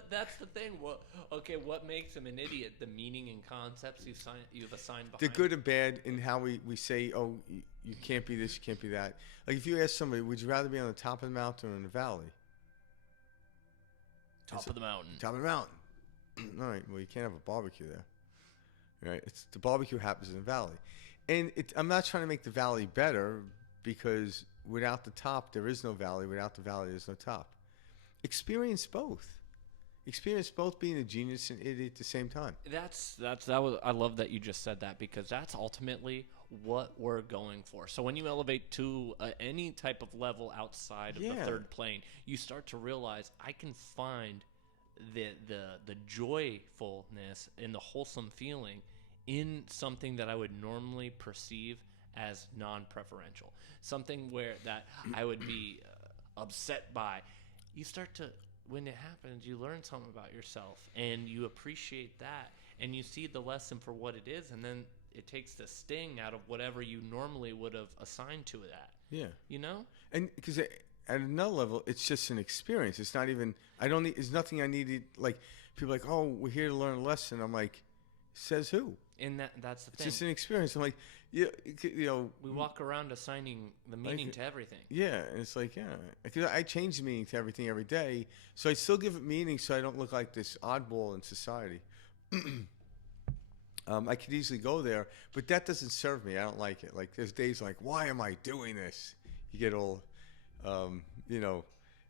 That's the thing. What makes him an idiot? The meaning and concepts you've assigned behind. The good and bad in how we say, oh, you can't be this, you can't be that. Like if you ask somebody, would you rather be on the top of the mountain or in the valley? Top of the mountain. Top of the mountain. All right. Well, you can't have a barbecue there, right? The barbecue happens in the valley, and I'm not trying to make the valley better, because without the top, there is no valley. Without the valley, there's no top. Experience both. Experience both being a genius and idiot at the same time. I love that you just said that, because that's ultimately what we're going for. So when you elevate to any type of level outside of the third plane, you start to realize I can find the joyfulness and the wholesome feeling in something that I would normally perceive as non-preferential, something where that I would be upset by. You start to, when it happens, you learn something about yourself, and you appreciate that, and you see the lesson for what it is, and then it takes the sting out of whatever you normally would have assigned to that. Yeah. And because at another level, it's just an experience. It's not even, there's nothing I needed. Like, people are like, oh, we're here to learn a lesson. I'm like, says who? And that's the thing. It's just an experience. I'm like, we walk around assigning the meaning to everything. Yeah, and it's like, because I change the meaning to everything every day, so I still give it meaning, so I don't look like this oddball in society. I could easily go there, but that doesn't serve me. I don't like it. Like there's days like, why am I doing this? You get all, you know,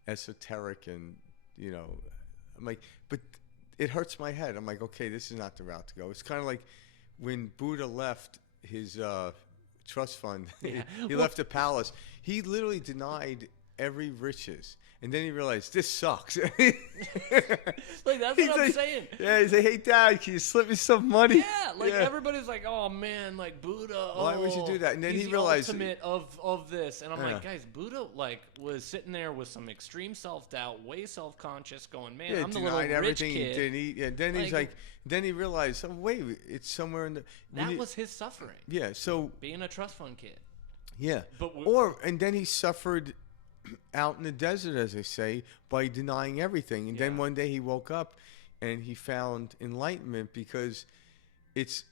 esoteric and, you know, I'm like, but it hurts my head. I'm like, okay, this is not the route to go. It's kind of like when Buddha left his trust fund. Yeah. He left the palace. He literally denied every riches. And then he realized, this sucks. Like, that's what I'm saying. Yeah, he's like, hey, Dad, can you slip me some money? Yeah, like, everybody's like, oh, man, like, Buddha, why would you do that? And then he's he the realized... ultimate of this. And I'm like, guys, Buddha, like, was sitting there with some extreme self-doubt, way self-conscious, going, man, I'm the little rich kid. Didn't he? Yeah, then he's like, then he realized, oh, wait, it's somewhere in the... That was his suffering. Yeah, so... Being a trust fund kid. Yeah. And then he suffered... out in the desert, as they say, by denying everything. And then one day he woke up and he found enlightenment, because it's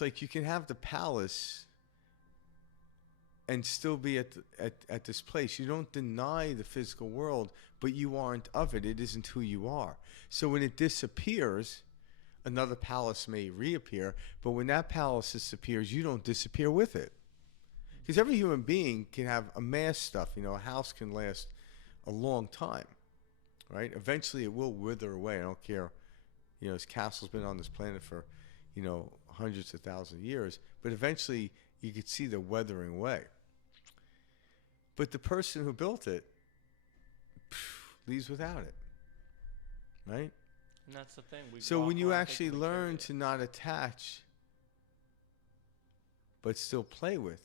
like you can have the palace and still be at this place. You don't deny the physical world, but you aren't of it. It isn't who you are. So when it disappears, another palace may reappear, but when that palace disappears, you don't disappear with it. Because every human being can have amassed stuff. You know, a house can last a long time, right? Eventually it will wither away. I don't care. You know, this castle's been on this planet for, you know, hundreds of thousands of years. But eventually you could see the weathering away. But the person who built it leaves without it, right? And that's the thing. So when you actually learn to not attach but still play with,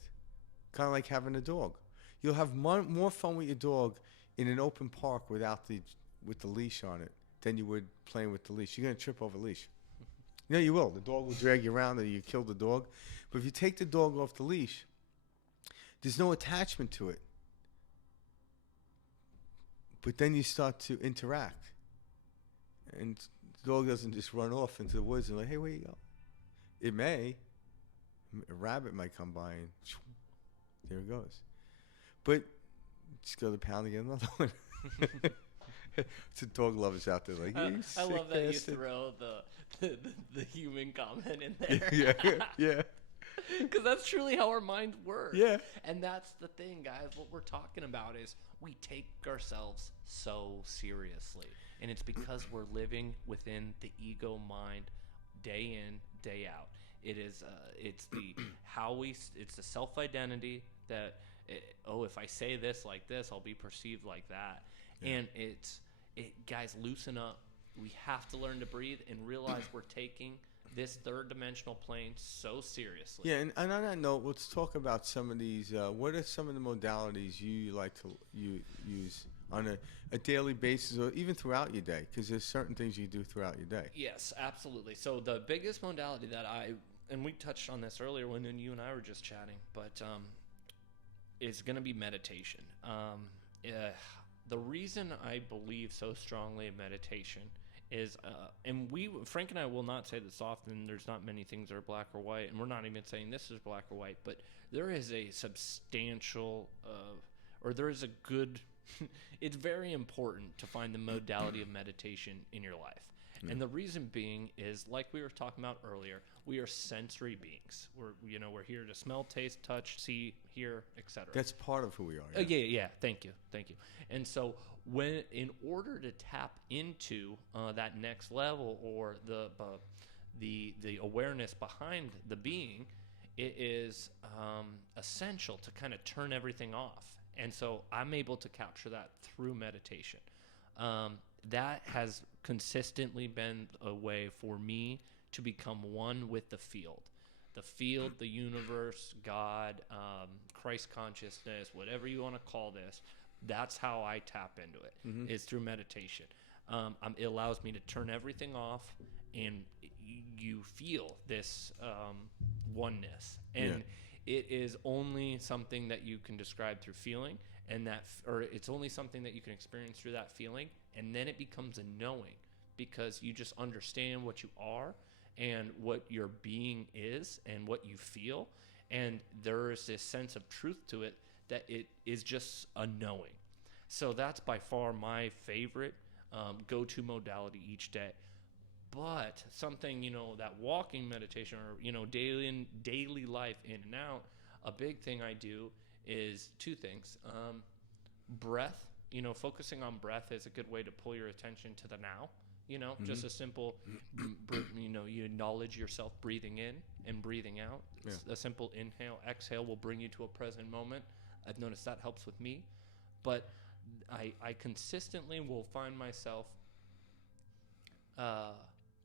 kind of like having a dog. You'll have more fun with your dog in an open park with the leash on it than you would playing with the leash. You're going to trip over the leash. No, you will. The dog will drag you around and you kill the dog. But if you take the dog off the leash, there's no attachment to it. But then you start to interact. And the dog doesn't just run off into the woods and like, hey, where you go? It may. A rabbit might come by and there it goes. But just go to the pound and get another one. It's a dog lovers out there. Like, I love that you throw the human comment in there. Yeah. Because that's truly how our minds work. Yeah. And that's the thing, guys. What we're talking about is we take ourselves so seriously. And it's because we're living within the ego mind day in, day out. It is, it's the self-identity that, if I say this like this, I'll be perceived like that. Yeah. And guys, loosen up. We have to learn to breathe and realize we're taking this third dimensional plane so seriously. Yeah, and on that note, let's talk about some of these. What are some of the modalities you like to use on a daily basis, or even throughout your day? Because there's certain things you do throughout your day. Yes, absolutely. So the biggest modality that and we touched on this earlier when you and I were just chatting, but is going to be meditation. The reason I believe so strongly in meditation is, and Frank and I will not say this often, there's not many things that are black or white, and we're not even saying this is black or white, but there is a substantial, or there is a good, it's very important to find the modality of meditation in your life. And the reason being is, like we were talking about earlier, we are sensory beings. We're here to smell, taste, touch, see, hear, etc. That's part of who we are. Yeah. Thank you. And so, in order to tap into that next level, or the awareness behind the being, it is essential to kind of turn everything off. And so, I'm able to capture that through meditation. That has consistently been a way for me to become one with the field, the universe, God, Christ consciousness, whatever you want to call this. That's how I tap into it, is through meditation. It allows me to turn everything off, and you feel this oneness. And it is only something that you can describe through feeling, or it's only something that you can experience through that feeling, and then it becomes a knowing, because you just understand what you are and what your being is and what you feel, and there is this sense of truth to it that it is just a knowing. So that's by far my favorite go-to modality each day. But something, that walking meditation or, daily life in and out, a big thing I do is two things. Breath, focusing on breath is a good way to pull your attention to the now. Just a simple, you acknowledge yourself breathing in and breathing out. Yeah. A simple inhale, exhale will bring you to a present moment. I've noticed that helps with me. But I consistently will find myself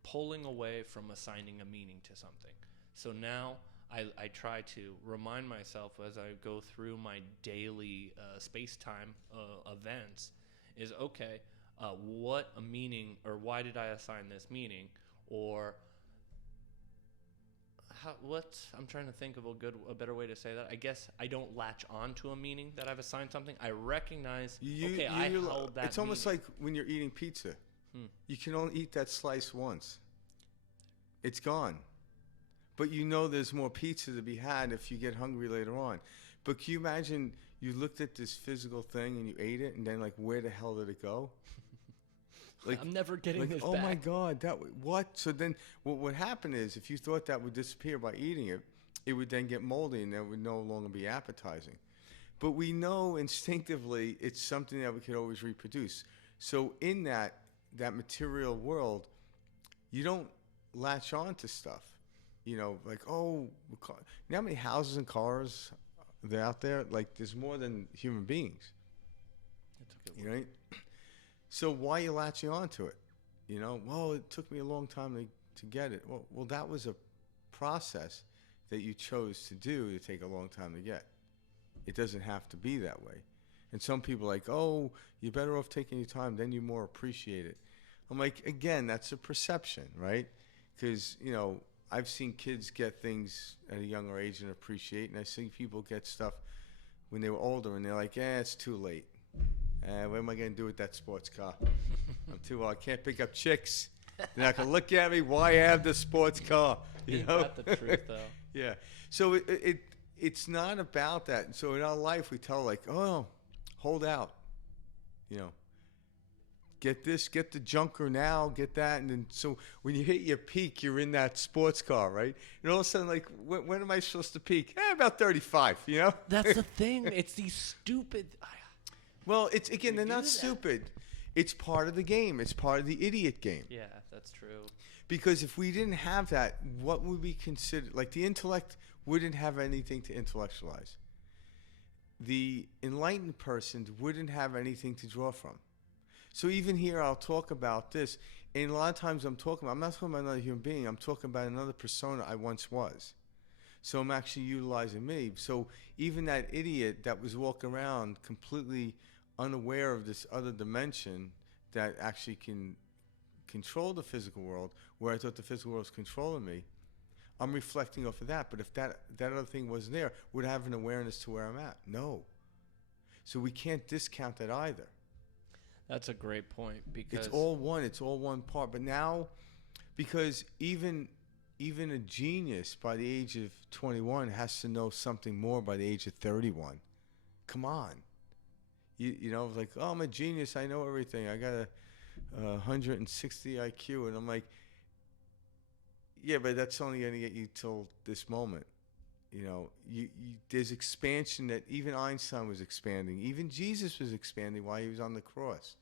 pulling away from assigning a meaning to something. So now I try to remind myself as I go through my daily space-time events is, okay, what a meaning, or why did I assign this meaning, or I'm trying to think of a better way to say that. I guess I don't latch on to a meaning that I've assigned something. I recognize, I held that. It's almost like when you're eating pizza. You can only eat that slice once. It's gone. But there's more pizza to be had if you get hungry later on. But can you imagine you looked at this physical thing and you ate it, and then where the hell did it go? I'm never getting this oh back. My God, what? So then what would happen is, if you thought that would disappear by eating it, it would then get moldy and it would no longer be appetizing. But we know instinctively it's something that we could always reproduce. So in that material world, you don't latch on to stuff. You know how many houses and cars are out there? There's more than human beings. That's a good word. Right? So why are you latching on to it? Well, it took me a long time to get it. Well, that was a process that you chose to do to take a long time to get. It doesn't have to be that way. And some people are oh, you're better off taking your time, then you more appreciate it. I'm again, that's a perception, right? Because, I've seen kids get things at a younger age and appreciate, and I've seen people get stuff when they were older, and they're it's too late. What am I going to do with that sports car? I'm too old. I can't pick up chicks. They're not going to look at me. Why have the sports car? Ain't that the truth, though? Yeah. So it's not about that. And so in our life, we tell hold out. Get this, get the junker now, get that. And then so when you hit your peak, you're in that sports car, right? And all of a sudden, when am I supposed to peak? About 35, That's the thing. It's these stupid... Well, they're not stupid. It's part of the game. It's part of the idiot game. Yeah, that's true. Because if we didn't have that, what would we consider? The intellect wouldn't have anything to intellectualize. The enlightened person wouldn't have anything to draw from. So even here, I'll talk about this. And a lot of times I'm not talking about another human being. I'm talking about another persona I once was. So I'm actually utilizing me. So even that idiot that was walking around completely unaware of this other dimension that actually can control the physical world, where I thought the physical world was controlling me, I'm reflecting off of that. But if that other thing wasn't there, would I have an awareness to where I'm at? No. So we can't discount that either. That's a great point, because... It's all one. It's all one part. But now, because even a genius by the age of 21 has to know something more by the age of 31. Come on. I'm a genius. I know everything. I got a 160 IQ. And I'm yeah, but that's only going to get you till this moment. There's expansion that even Einstein was expanding. Even Jesus was expanding while he was on the cross.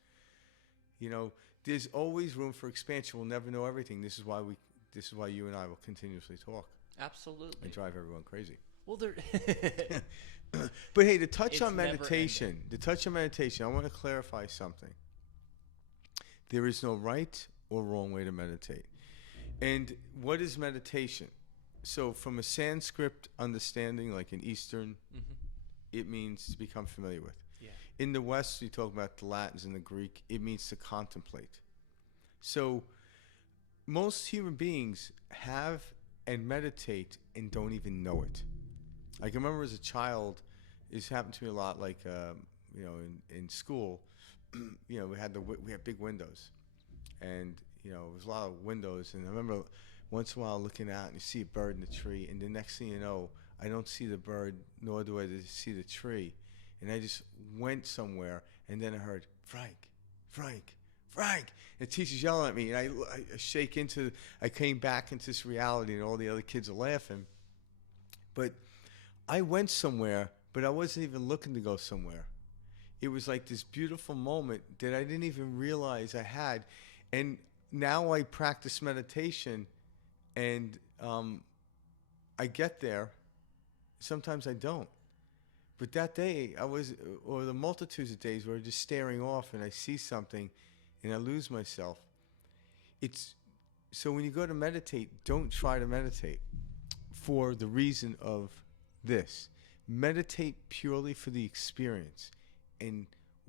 There's always room for expansion. We'll never know everything. This is why you and I will continuously talk. Absolutely. And drive everyone crazy. Well, there. But hey, to touch on meditation, I want to clarify something. There is no right or wrong way to meditate. And what is meditation? So from a Sanskrit understanding, like in Eastern, it means to become familiar with. Yeah. In the West, we talk about the Latins and the Greek. It means to contemplate. So most human beings have and meditate and don't even know it. I can remember as a child, this happened to me a lot. In school, we had big windows, and there was a lot of windows. And I remember once in a while looking out and you see a bird in the tree, and the next thing you know, I don't see the bird, nor do I see the tree, and I just went somewhere, and then I heard, Frank, Frank. And the teacher's yelling at me, and I came back into this reality, and all the other kids are laughing. But I went somewhere, but I wasn't even looking to go somewhere. It was like this beautiful moment that I didn't even realize I had. And now I practice meditation, and I get there. Sometimes I don't. But that day, or the multitudes of days where I'm just staring off and I see something and I lose myself. So when you go to meditate, don't try to meditate for the reason of this. Meditate purely for the experience and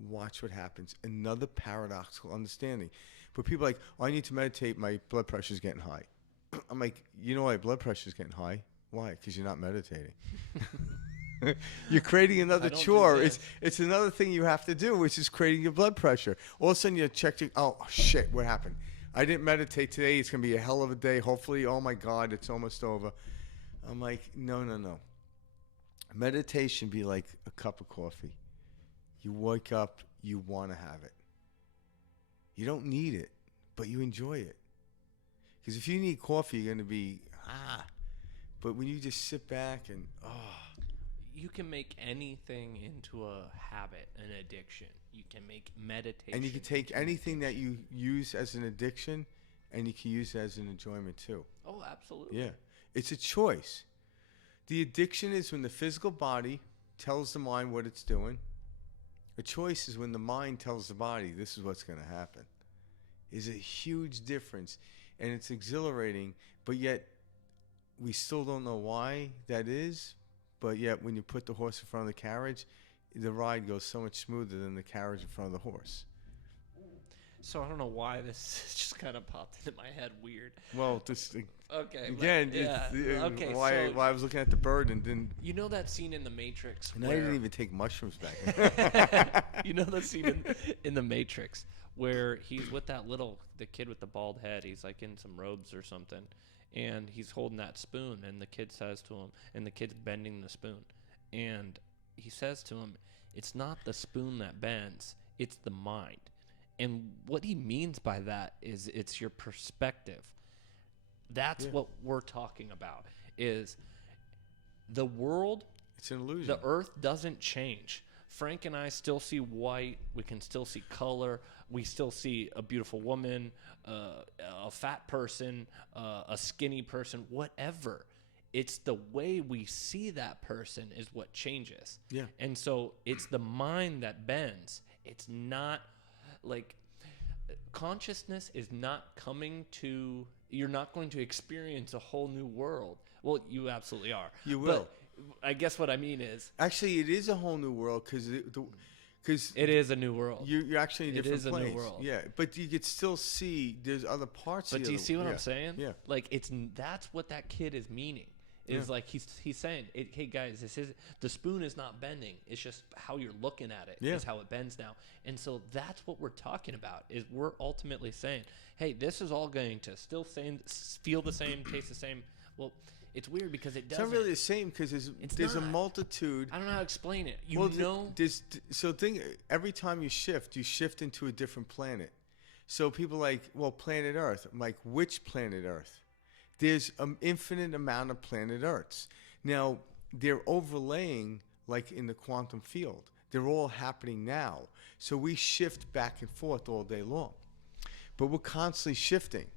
watch what happens. Another paradoxical understanding. But people are like, oh, I need to meditate. My blood pressure's getting high. I'm like, you know why blood pressure's getting high? Why? Because you're not meditating. You're creating another chore. It's another thing you have to do, which is creating your blood pressure. All of a sudden you check, oh, shit, what happened? I didn't meditate today. It's going to be a hell of a day. Hopefully, oh, my God, it's almost over. I'm like, no. Meditation be like a cup of coffee. You wake up, you want to have it. You don't need it, but you enjoy it. Because if you need coffee, you're going to be, But when you just sit back and, You can make anything into a habit, an addiction. You can make meditation. And you can take anything that you use as an addiction, and you can use it as an enjoyment too. Oh, absolutely. Yeah. It's a choice. The addiction is when the physical body tells the mind what it's doing. A choice is when the mind tells the body, this is what's going to happen. Is a huge difference. And it's exhilarating, but yet we still don't know why that is. But yet when you put the horse in front of the carriage, the ride goes so much smoother than the carriage in front of the horse. So I don't know why this just kind of popped into my head weird. Well, this okay. Again, Okay. Why I was looking at the bird and didn't. You know that scene in The Matrix? And I didn't even take mushrooms back. You know that scene in The Matrix where he's with the kid with the bald head. He's like in some robes or something, and he's holding that spoon, and the kid says to him, and the kid's bending the spoon, and he says to him, "It's not the spoon that bends; it's the mind." And what he means by that is it's your perspective. That's what we're talking about, is the world. It's an illusion. The earth doesn't change. Frank and I still see white. We can still see color. We still see a beautiful woman, a fat person, a skinny person, whatever. It's the way we see that person is what changes. Yeah. And so it's the mind that bends. It's not like consciousness is not coming to, you're not going to experience a whole new world. Well, you absolutely are. You will. But I guess what I mean is, actually, it is a whole new world because it is a new world. You're actually in a different place. It is a new world. Yeah, but you could still see there's other parts. But do you see what I'm saying? Yeah. Like that's what that kid is meaning. Is like he's saying, hey guys, the spoon is not bending. It's just how you're looking at it is how it bends now. And so that's what we're talking about. Is we're ultimately saying, hey, this is all going to still feel the same, taste the same. Well, it's weird because it doesn't. It's not really the same because there's a multitude. I don't know how to explain it. Every time you shift into a different planet. So people are like, well, planet Earth. I'm like, which planet Earth? There's an infinite amount of planet Earths. Now, they're overlaying like in the quantum field. They're all happening now. So we shift back and forth all day long. But we're constantly shifting.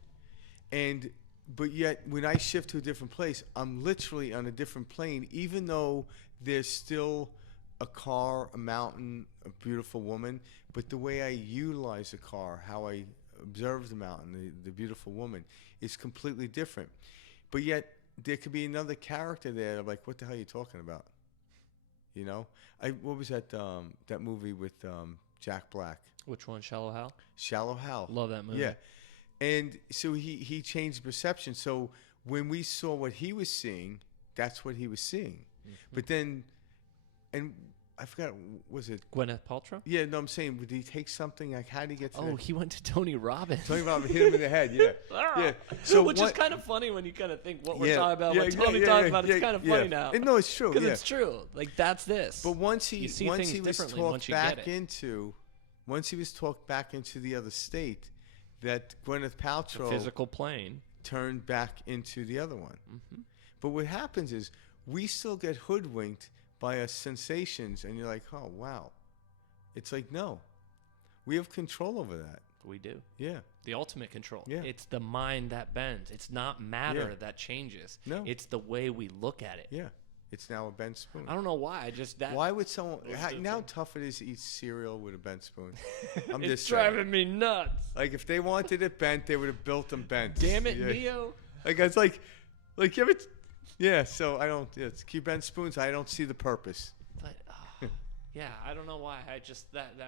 But yet, when I shift to a different place, I'm literally on a different plane, even though there's still a car, a mountain, a beautiful woman. But the way I utilize the car, how I observe the mountain, the beautiful woman, is completely different. But yet, there could be another character there. I'm like, what the hell are you talking about? You know? What was that movie with Jack Black? Which one, Shallow Hal? Shallow Hal. Love that movie. Yeah. And so he changed perception. So when we saw what he was seeing, that's what he was seeing. Mm-hmm. But then, and I forgot, was it Gwyneth Paltrow? Yeah, no, I'm saying, did he take something? Like, how did he get to Oh, he went to Tony Robbins. Tony Robbins hit him in the head, yeah. Yeah. So which is kind of funny when you kind of think what we're talking about, what Tony talked about. It's kind of funny now. No, it's true. Because it's true. Like, that's this. But once he was talked back into once he was talked back into the other state, that Gwyneth The Paltrow physical plane. turned back into the other one. Mm-hmm. But what happens is we still get hoodwinked by our sensations, and you're like, oh, wow. It's like, no. We have control over that. We do. Yeah. The ultimate control. Yeah. It's the mind that bends. It's not matter Yeah. that changes. No. It's the way we look at it. Yeah. It's now a bent spoon. I don't know why. I just that. Why would someone... the Now thing. tough it is to eat cereal with a bent spoon. I'm It's just saying. driving me nuts. Like, if they wanted it bent, they would have built them bent. Damn it, Yeah. Neo. Like, it's like you ever... Yeah, so I don't... Yeah, it's keep bent spoons. I don't see the purpose. But yeah, I don't know why. I just that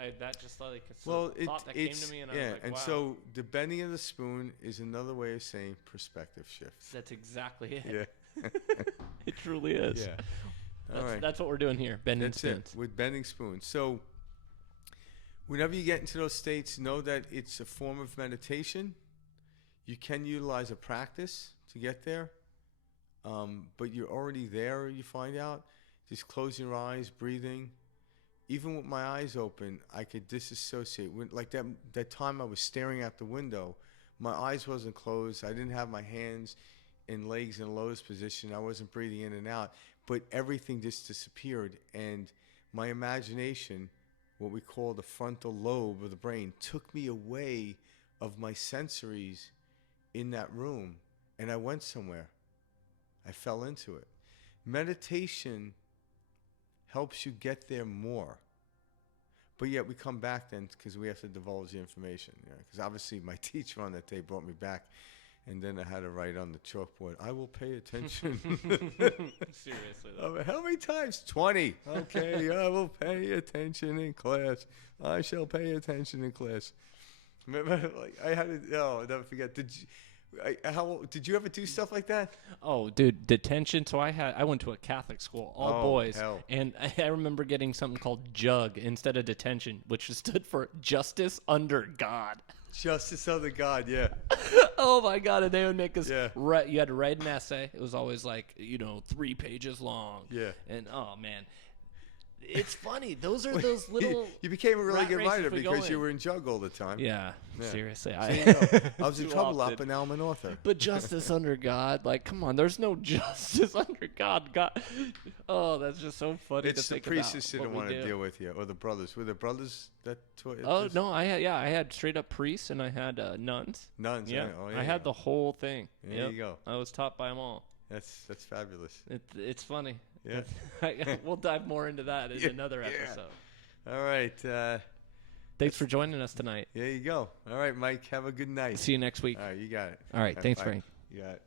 just like it's Well, a thought that came to me, and I was like, and wow. so the bending of the spoon is another way of saying perspective shift. That's exactly it. Yeah. It truly is. Yeah. All That's, right. that's what we're doing here, bending That's spoons. it, with bending spoons. So whenever you get into those states, know that it's a form of meditation. You can utilize a practice to get there, but you're already there, you find out. Just close your eyes, breathing. Even with my eyes open, I could disassociate. Like that time I was staring out the window, my eyes wasn't closed. I didn't have my hands and legs in a lotus position. I wasn't breathing in and out, but everything just disappeared. And my imagination, what we call the frontal lobe of the brain, took me away of my sensories in that room, and I went somewhere. I fell into it. Meditation helps you get there more. But yet we come back then because we have to divulge the information. Because obviously my teacher on that day brought me back, and then I had to write on the chalkboard, I will pay attention. Seriously, though. How many times? 20. Okay, I will pay attention in class. I shall pay attention in class. Remember, like, I had to, I'll never forget. Did you ever do stuff like that? Oh, dude, detention. So I went to a Catholic school, all boys, hell. and I remember getting something called JUG instead of detention, which stood for Justice Under God. Justice of the God, yeah. Oh my God! And they would make us. Yeah. You had to write an essay. It was always like 3 pages long. Yeah. And oh man, it's funny. Those are those little. You became a really rat good races writer we go because you in. were in jug all the time. Yeah, Yeah. seriously. So you know, I was in Too trouble often. up, and now I'm an author. But justice under God, like, come on, there's no justice under God. God, oh, that's just so funny. It's to the think priests about didn't what want we to do. deal with you, or the brothers. Were the brothers that taught you? Oh no, I had straight up priests and I had nuns. Nuns. Yeah, Oh, I had the whole thing. There you go. I was taught by them all. That's fabulous. It's funny. Yeah. We'll dive more into that in another episode. All right. Thanks for joining us tonight. There you go. All right, Mike. Have a good night. See you next week. All right, you got it. All right, thanks, bye. Frank. You got it.